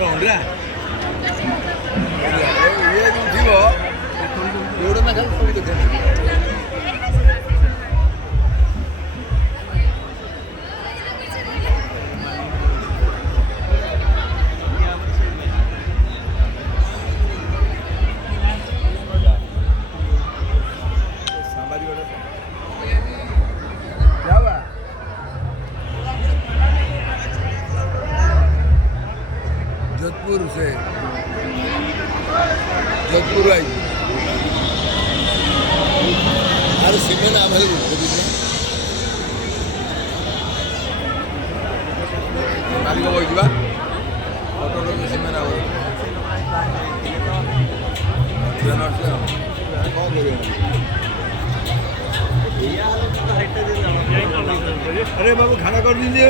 Londra. ये जो थी वो लोड़ा ना खाली कोई तो नहीं. जोधपुर से जोधपुर आई हर सीमेंट अवेलेबल मालिक को बोलिबा ऑटो रो सीमेंट अवेलेबल ट्रेन से कौन करियो अरे बाबू खाना कर दीजिए